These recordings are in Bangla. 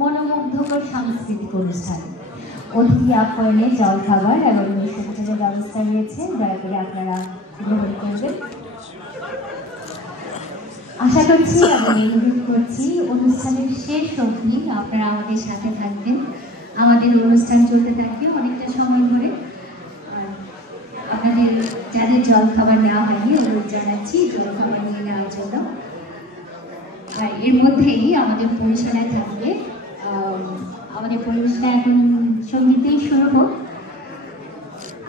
মনোমুগ্ধকর সাংস্কৃতিক অনুষ্ঠান। অতিথি আপ্যায়নে জলখাবার এবং মিষ্টান্ন ব্যবস্থা রয়েছে, দয়া করে আপনারা গ্রহণ করবেন। আশা করছি এবং অনুরোধ করছি অনুষ্ঠানের শেষ অবধি আপনারা আমাদের সাথে থাকবেন। আমাদের অনুষ্ঠান চলতে থাকে অনেকটা সময় ধরে। আপনাদের যাদের জলখাবার নেওয়া হয়নি অনুরোধ জানাচ্ছি জলখাবার নিয়ে নেওয়ার জন্য। আর এর মধ্যেই আমাদের পরিবেশনায় থাকবে, আমাদের পরিবেশনা এখন সঙ্গীতেই শুরু হোক।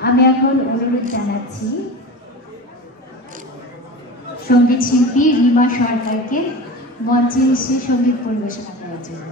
আমি এখন অনুরোধ জানাচ্ছি সঙ্গীত শিল্পী রিমা সরকারকে মঞ্চে এসে সঙ্গীত পরিবেশনা করার জন্য।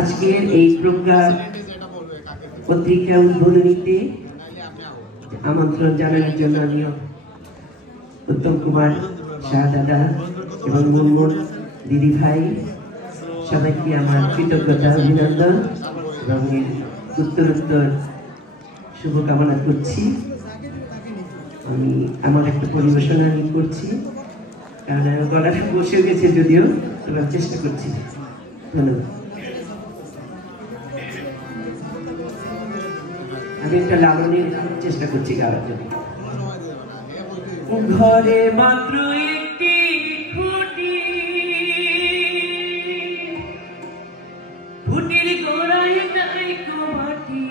আজকের এই প্রজ্ঞা পত্রিকা উদ্বোধনীতে আমন্ত্রণ জানানোর জন্য আমি উত্তম কুমার শাহ দাদা এবং মুনমুন দিদি ভাই সবাইকে আমার কৃতজ্ঞতা অভিনন্দন এবং উত্তরোত্তর শুভকামনা করছি। আমি আমার একটা পরিবেশনা আমি করছি, কারণ আমার গলাটা বসে গেছে যদিও, তবে চেষ্টা করছি। ধন্যবাদ। আমি একটা লালনের চেষ্টা করছি গাওয়ার জন্য। ঘরে মাত্র একটি খুঁটি, খুঁটির গোড়ায় নাই মাটি,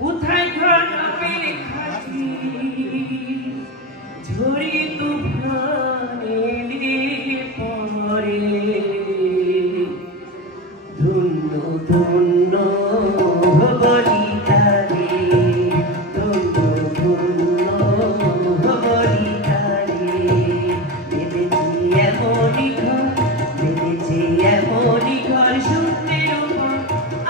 কোথায় ঘর নামে খাটি, ঝড়ি তুফান এলে পরে, ধন্য ধন্য বলিতারে, ধন্য ধন্য বলিতারে, বেঁধেছি এমনই ঘর, বেঁধেছি এমনই ঘর, শূন্যের উপর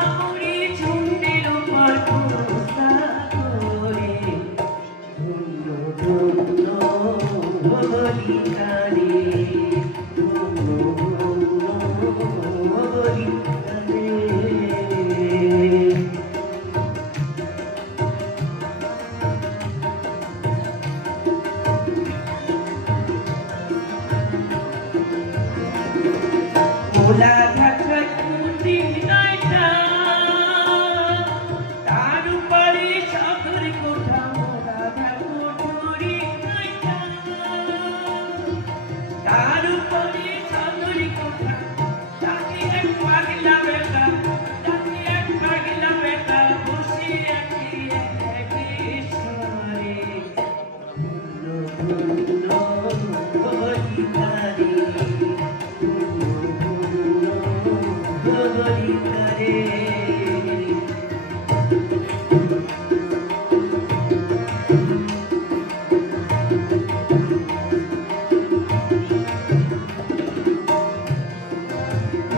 আমরি ঝুন্ডের উপর পোস্তা করে, ধন্য ধন্য বলিতারে, ধন্য ধন্য বলিতারে। ভোলা ঘাটায় কুটি নাইটা, তার উপরে চাদর কোঠা, ভোলা ঘাটুরি নাইটা, তার উপরে চাদর কোঠা, তাকে এক পাগলা বেটা, তাকে এক পাগলা বেটা, বসে আছি একেশ্বরে, ধন্য ধন্য বলিতারে,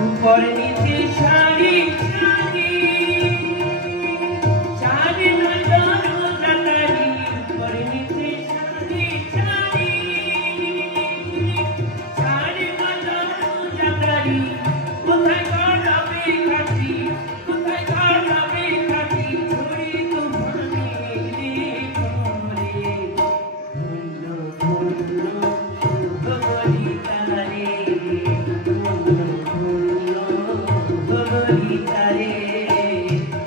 উপর নিচে শাড়ি শাড়ি, শাড়ি নয় দরজাদারি, উপর নিচে শাড়ি শাড়ি, শাড়ি নয় দরজাদারি, কোথায় গড়াবে কাঠি, কোথায় গড়াবে কাঠি, ঝড়ি তুফানে এলে পরে, ধন্য ধন্য বলিতারে, ধন্য ধন্য বলিতারে,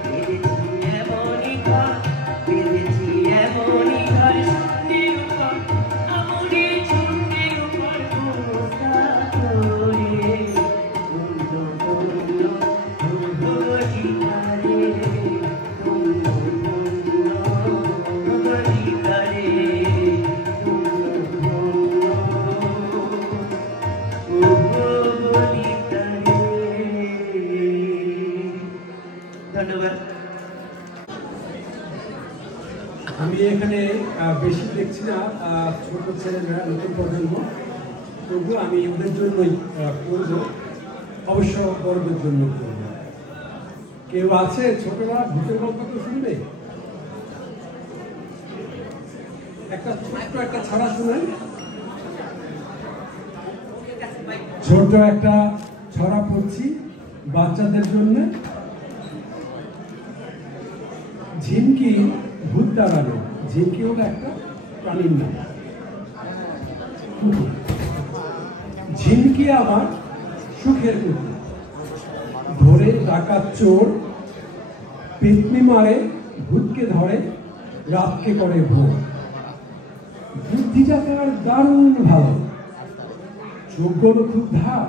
বেঁধেছি এমনই ঘর, বেঁধেছি এমনই ঘর, শূন্যের উপর আমরি ঝুন্ডের উপর পোস্তা করে, ধন্য ধন্য বলিতারে, ধন্য ধন্য বলিতারে, ধন্য ধন্যবাদ। আমি এখানে বেশি দেখছি না, ছোট ছেলেমেয়েরা, নতুন প্রজন্ম, তবু আমি ওদের জন্যই করবো, অবশ্য গর্বের জন্য করবো। কেউ আছে ছোটবেলা ভূতের গল্প তো শুনবে? একটা ছোট্ট একটা ছড়া শুনেন। ছোট একটা ছড়া পড়ছি বাচ্চাদের জন্য। ঝিমকি ভূত তাড়ানো। ঝিমকি হলো একটা প্রাণীর নাম। ঝিমকি আমার সুখের কুকুর, ধরে ডাকাত চোর, পেতনি মারে, ভূতকে ধরে, রাতকে করে ভোর। বুদ্ধিটা তার দারুণ ভালো, চোখগুলো খুব ধার,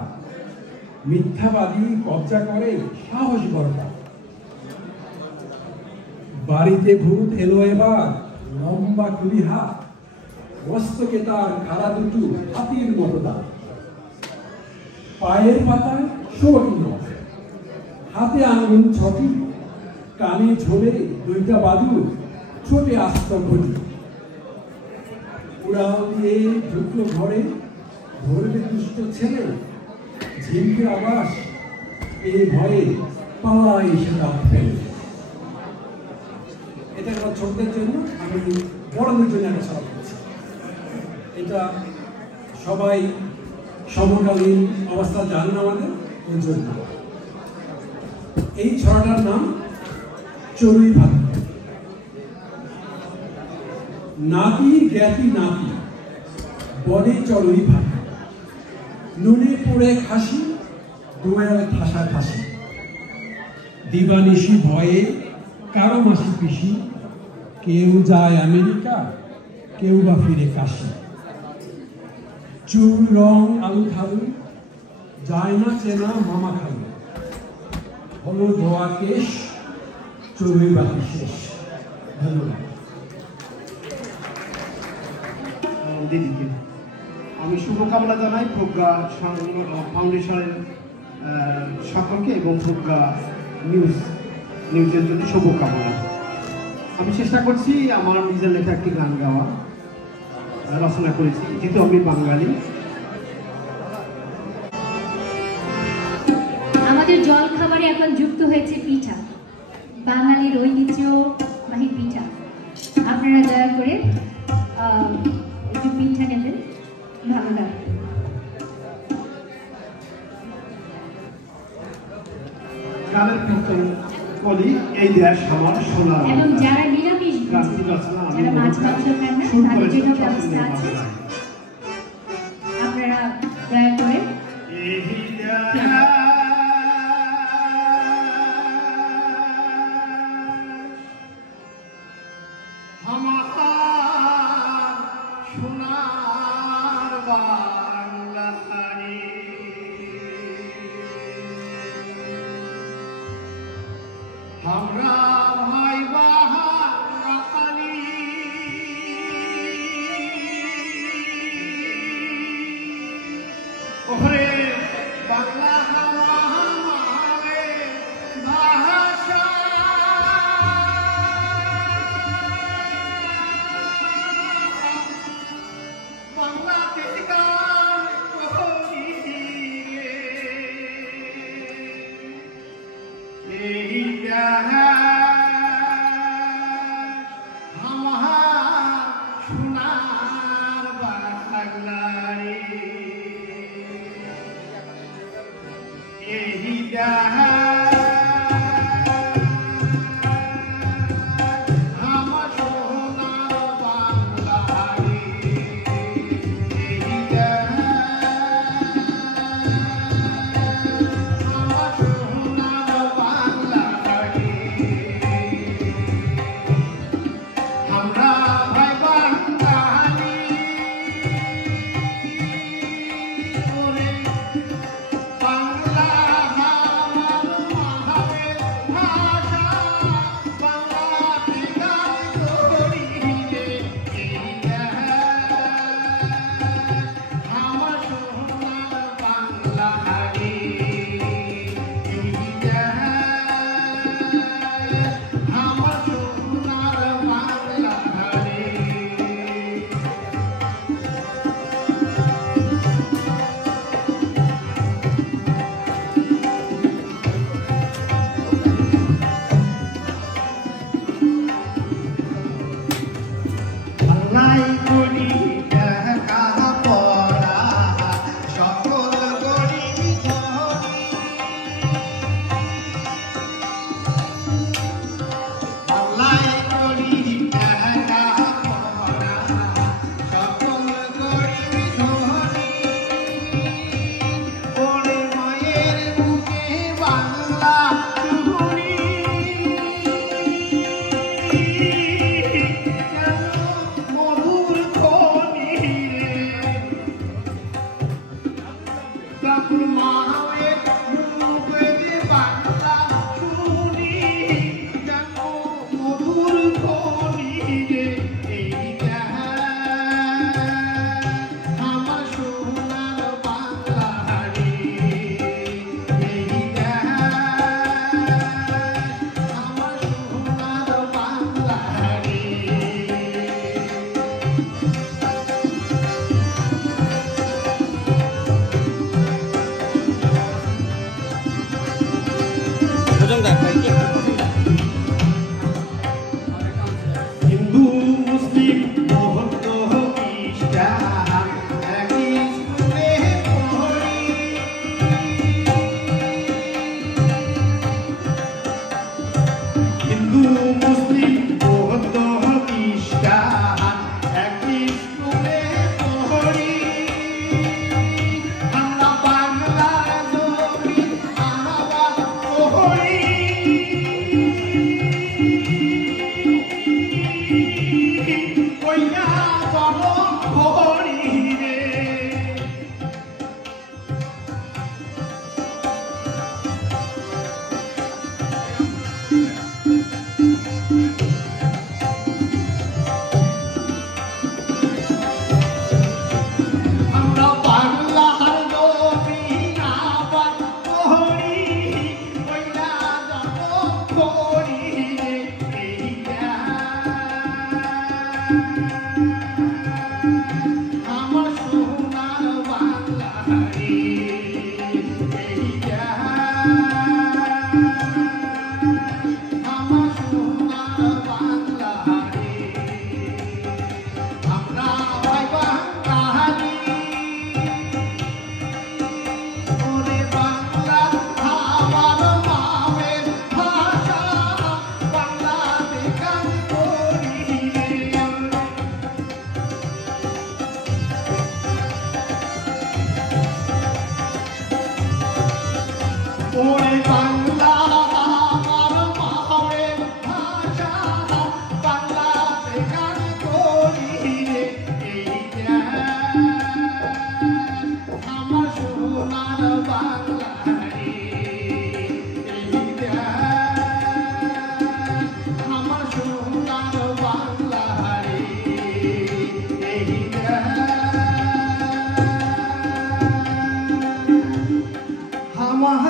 মিথ্যাবাদী কবজা করে সাহস বর্তা। বাড়িতে ভূত এলো এবার, লম্বা খুলি হাত, মস্তকে তার খাড়া দুটো হাতির মতো দাঁত। পায়ের পাতায় 16টি নখ, হাতে আঙুল 6টি, কানে ঝোলে 2টা বাদুর, ছোটে আস্ত ঘটি। উড়াল দিয়ে ঢুকলো ঘরে, ধরবে দুষ্ট ছেলে, ঝিমকে আবাস এই ভয়ে পাওয়াই সেটা ফেলে। এটা একটা ছোটদের জন্য, আমি বড়দের জন্য একটা ছড়া করছি। এটা সবাই সমকালীন অবস্থা জানেন আমাদের, ওই জন্য এই ছড়াটার নাম চড়ুই পাখি। নাতি জ্ঞাতি নাতি বনে চড়ুই পাখি, নুনে পড়ে খাসি দোয়াল ঠাসা ঠাসি, দিবানিশি ভয়ে কারো মাসি পিসি, কেউ যায় আমেরিকা কেউ বা ফিরে কাশি। চুল রং আলু খালু যায় না চেনা মামা খালু, হলো ধোয়া কেশ চড়ুই পাখি শেষ। ধন্যবাদ। দিদিকে আমি শুভকামনা জানাই প্রজ্ঞা ফাউন্ডেশনের সকলকে এবং প্রজ্ঞা নিউজের জন্য শুভকামনা। আমি চেষ্টা করছি আমার নিজের লেখা একটি গান গাওয়া, রচনা করেছি, যেহেতু আমি বাঙালি। আমাদের জল খাবারে এখন যুক্ত হয়েছে পিঠা, বাঙালির ঐতিহ্যবাহী পিঠা। আপনারা দয়া করে একটু পিঠা খেলে ভালো লাগবে। গানের কীর্তন করি এই দেশ আমার সোনার। এবং যারা নিরামিষ, যারা মাছ মাংস খান না, তাদের জন্য ব্যবস্থা আছে, আপনারা দয়া করে हमरा भाई बाहाली ओहरे बांग्ला हमारे भाषा बांग्ला के गान মধুর কইয়া যাব ঘড়ি রে আমরা বাংলার নবীনা বাড়ি কইয়া যাব ঘড়ি রে আমার সোনার বাংলারি আমার সোনার বাংলারি আমরা ভাই বাঙালি ওরে বাংলা আমার মায়ের ভাষা বাংলাতে গান করি ওরে বাংলা আমার মায়ের ভাষা বাংলাতে গান করি রে এই আমার সোনার বাংলারি আমার সোনার বাংলারি আমার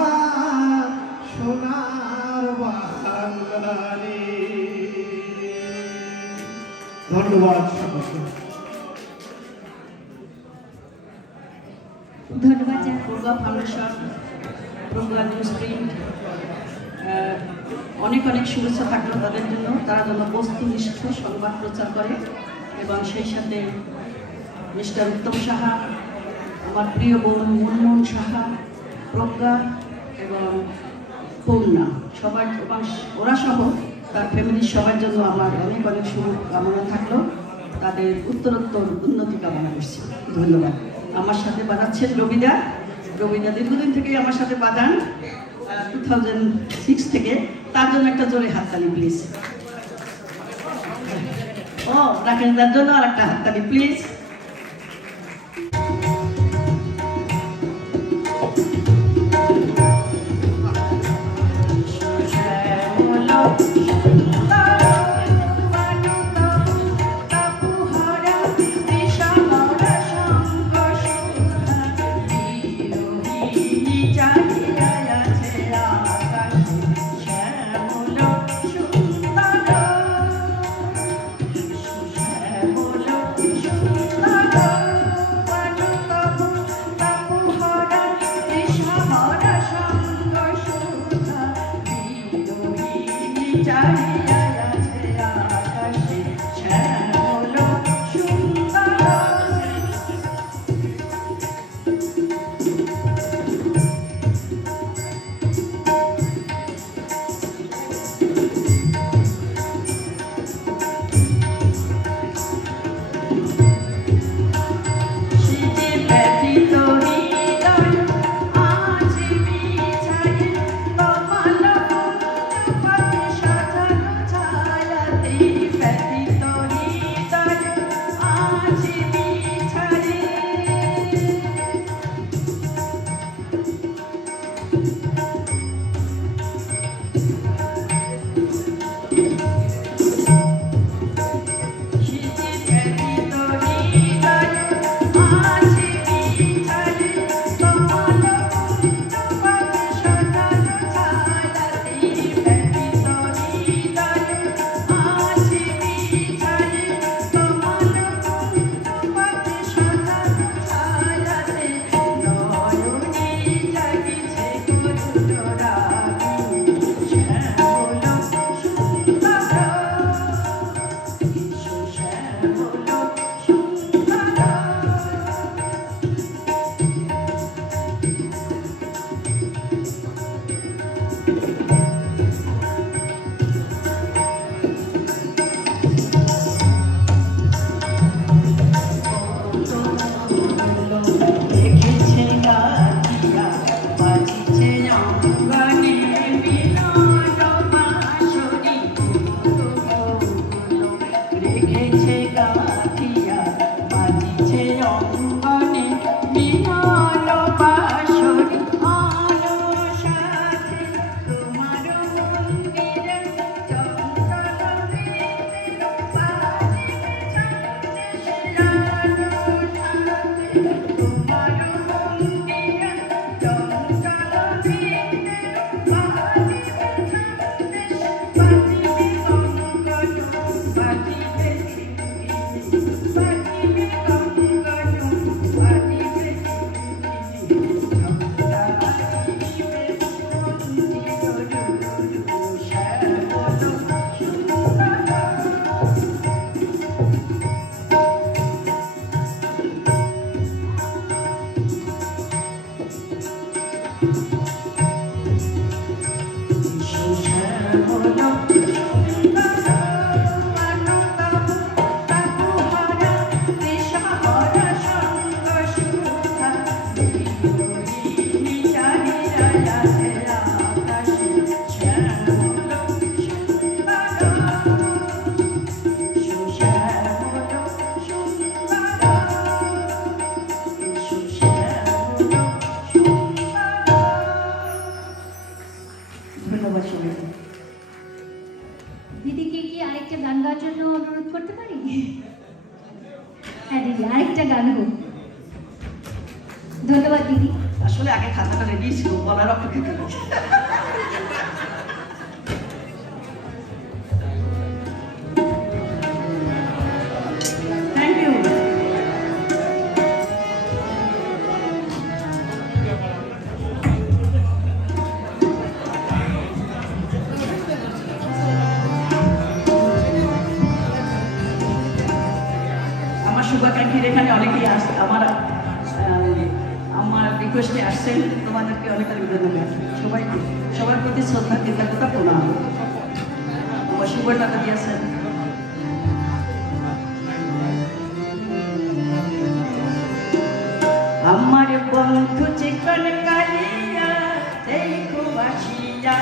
সোনার বাংলারি ধন্যবাদ সকলকে ধন্যবাদ জানাই পূর্বা ফাউন্ডেশন প্রোগ্রাম নিউজ প্রিন্ট অনেক অনেক শুভেচ্ছা থাকলো তাদের জন্য। তারা যেন বস্তুনিষ্ঠ সংবাদ প্রচার করে এবং সেই সাথে মিস্টার উত্তম সাহা, আমার প্রিয় বোন মুনমুন সাহা, প্রজ্ঞা এবং পূর্ণা সবার এবং ওরা সহ তার ফ্যামিলির সবার জন্য আমার অনেক অনেক শুভকামনা থাকলো। তাদের উত্তরোত্তর উন্নতি কামনা করছি। ধন্যবাদ। আমার সাথে বাজাচ্ছেন রবিদা। রবিদা দীর্ঘদিন থেকেই আমার সাথে বাজান, 2006 থেকে। তার জন্য একটা জোরে হাততালি প্লিজ। ও রাকেশদার জন্য আর একটা হাততালি প্লিজ। Thank you. জন্য অনুরোধ করতে পারি? হ্যাঁ দিদি, আরেকটা গান হোক। ধন্যবাদ দিদি। আসলে আগে খাতাটা রেডি ছিল, বলার অপেক্ষা করি। Thank you. আমার শুভাকাঙ্ক্ষীর এখানে অনেকেই আসছে, আমার রিকোয়েস্টে আসছেন, তোমাদেরকে অনেক অনেক ধন্যবাদ। সবার প্রতি শ্রদ্ধা কৃতজ্ঞতা প্রণাম। আমার শুভটাকা দিয়েছেন। আমার বন্ধু চিকন কালিয়া দেখো বাসিয়া,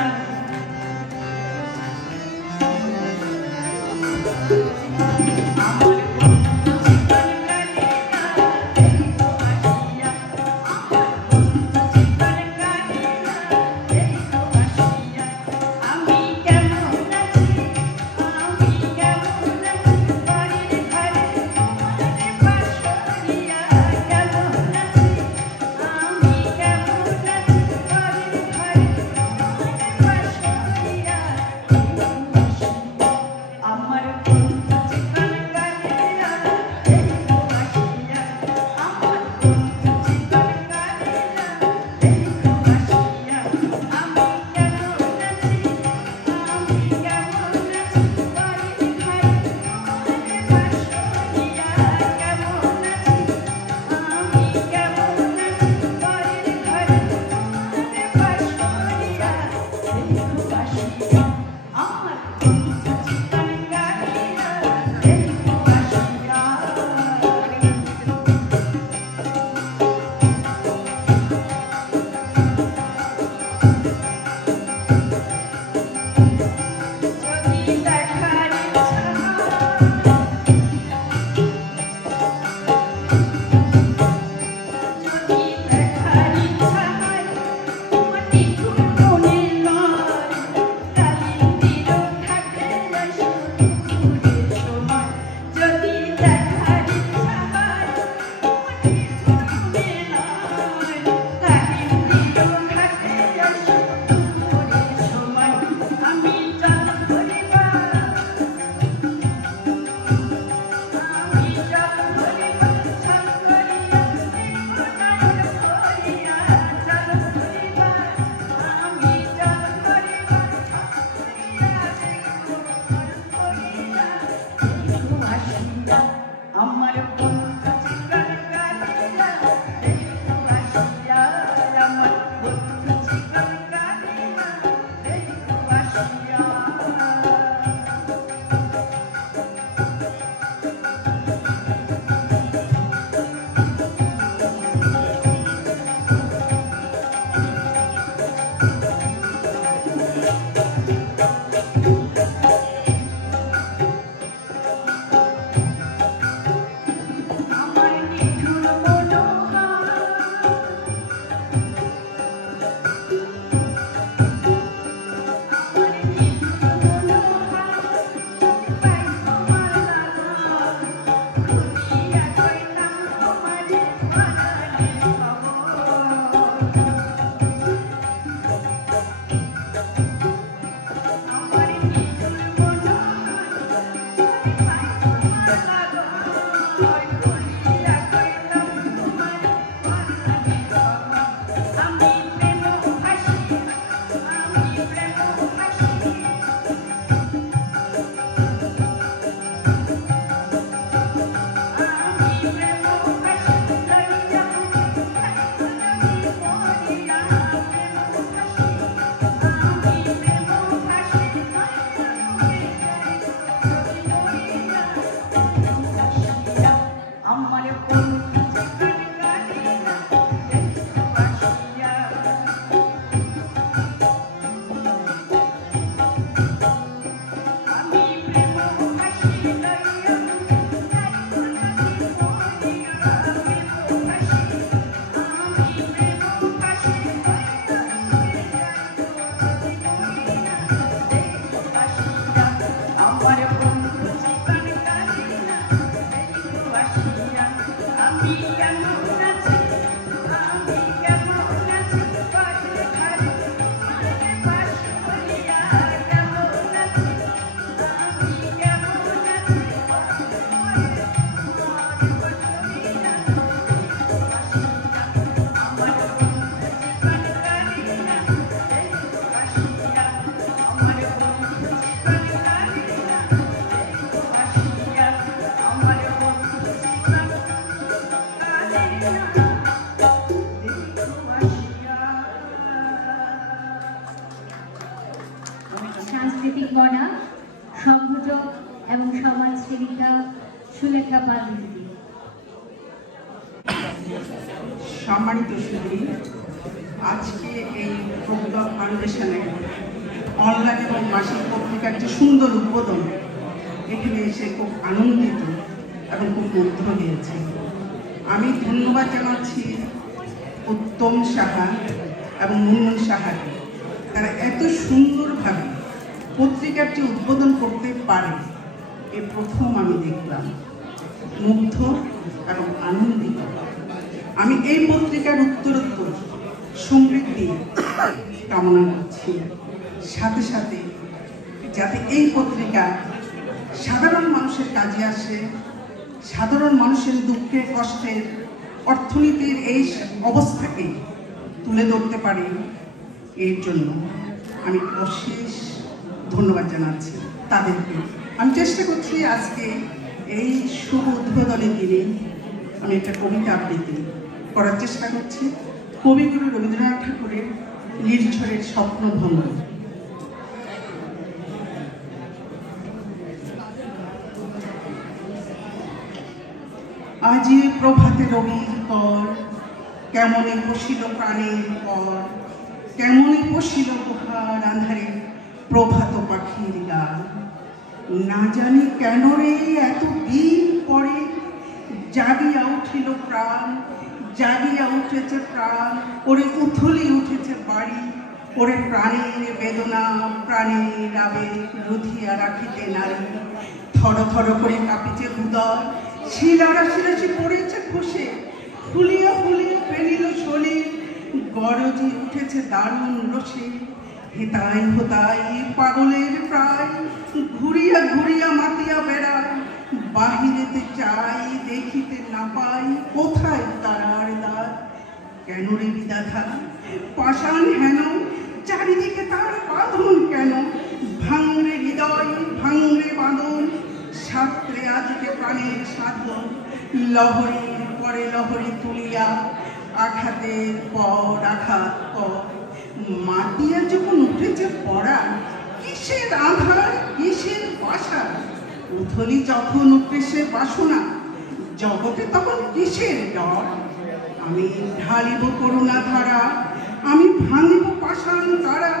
সুলেখা পাল দিদি। সম্মানিত সুধী, আজকে এই প্রজ্ঞা ফাউন্ডেশনে অনলাইন এবং মাসিক পত্রিকার যে সুন্দর উদ্বোধন, এখানে এসে খুব আনন্দিত এবং খুব মুগ্ধ হয়েছে। আমি ধন্যবাদ জানাচ্ছি উত্তম সাহা এবং মুনমুন সাহাকে। তারা এত সুন্দরভাবে পত্রিকাটি উদ্বোধন করতে পারে, এ প্রথম আমি দেখলাম। মুগ্ধ এবং আনন্দিত। আমি এই পত্রিকার উত্তরোত্তর সমৃদ্ধি কামনা করছি। সাথে সাথে যাতে এই পত্রিকা সাধারণ মানুষের কাজে আসে, সাধারণ মানুষের দুঃখে কষ্টের অর্থনীতির এই অবস্থাকে তুলে ধরতে পারে, এর জন্য আমি অশেষ ধন্যবাদ জানাচ্ছি তাদেরকে। আমি চেষ্টা করছি আজকে এই শুভ উদ্বোধনের দিনে আমি একটা কবিতা আবৃত্তি করার চেষ্টা করছি। কবিগুরু রবীন্দ্রনাথ ঠাকুরের নির্ঝরের স্বপ্নভঙ্গ। আজি প্রভাতে রবির পর কেমনে বসিল প্রাণের পর, কেমনে বসিল গুহার আন্ধারে প্রভাত পাখির গান। না জানি কেন রে এত দিন পরে জাগিয়া উঠিল প্রাণ, জাগিয়া উঠেছে প্রাণ, ওরে উথলি উঠেছে বাড়ি, ওরে প্রাণের বেদনা প্রাণের আবেগ রুধিয়া রাখিতে নারী। থর থর করে কাঁপিছে হৃদয়, শিলারা শিলাসি পড়েছে খসে, ফুলিয়া ফুলিয়া ফেলিল শোলে, গরজে উঠেছে দারুণ রসে। হেতাই হোতাই পাগলের প্রায়, ঘুরিয়া ঘুরিয়া মাতিয়া বেড়ায়, বাহিরেতে চাই দেখিতে না পাই, কোথায় তারার দ্বার। কেন রে বিধাতা পাষাণ হেন, চারিদিকে তার বাঁধন কেন। ভাঙরে হৃদয় ভাঙরে বাঁধন, সাঁতরে আজকে প্রাণের সাধন। লহরীর পরে লহরী তুলিয়া, আঘাতের পর আঘাত পর, মাটিয়া যখন উঠেছে পড়া, কিসের আধার কিসের বাসা। উথলি যখন উঠেছে বাসনা, জগতে তখন কিসের ডর। আমি ঢালিব করুণা ধারা, আমি ভাঙিব পাষাণ তারা,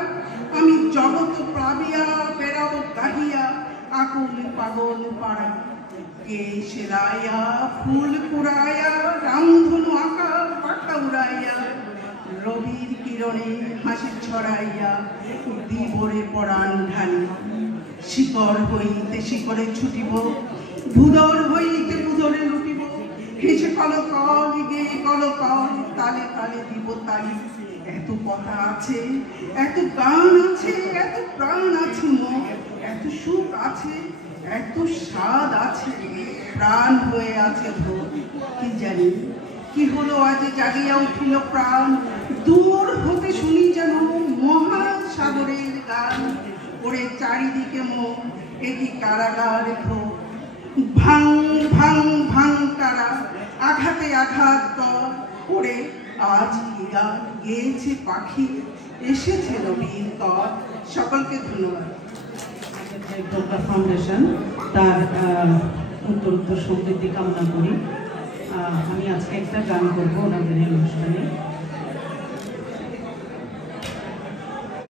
আমি জগৎ প্লাবিয়া বেড়াব গাহিয়া আকুল পাগল পাড়া। কে সেলাইয়া ফুল কুড়াইয়া, রামধনু আঁকা পাখা উড়াইয়া, রবির কিরণে হাসি ছড়াইয়া দিবরে পরাণ ঢালি। শিকড় হইতে শিকড়ে ছুটিব, ভুদর হইতে ভুদরে লুটিব, হেসে কলকল গে কলকল, তালে তালে দিব তালি। এত কথা আছে, এত গান আছে, এত প্রাণ আছে মোর, এত সুখ আছে, এত স্বাদ আছে, প্রাণ হয়ে আছে ভোর। কি জানি কি হলো আজ জাগিয়া উঠিল প্রাণ, দূর হতে শুনি যেন মহাসাগরের গান। ওরে চারিদিকে মুখ এটি কারাগার ঘোর, ভাঙ ভাঙ ভাঙ কারা, আঘাতে আঘাত কর। ওরে আজ কি গান গেয়েছে পাখি, এসেছে রবির কর। সকলকে ধন্যবাদ। প্রজ্ঞা ফাউন্ডেশন তার উত্তর সমৃদ্ধি কামনা করি। আমি আজকে একটা গান করবো ওনাদের এই অনুষ্ঠানে।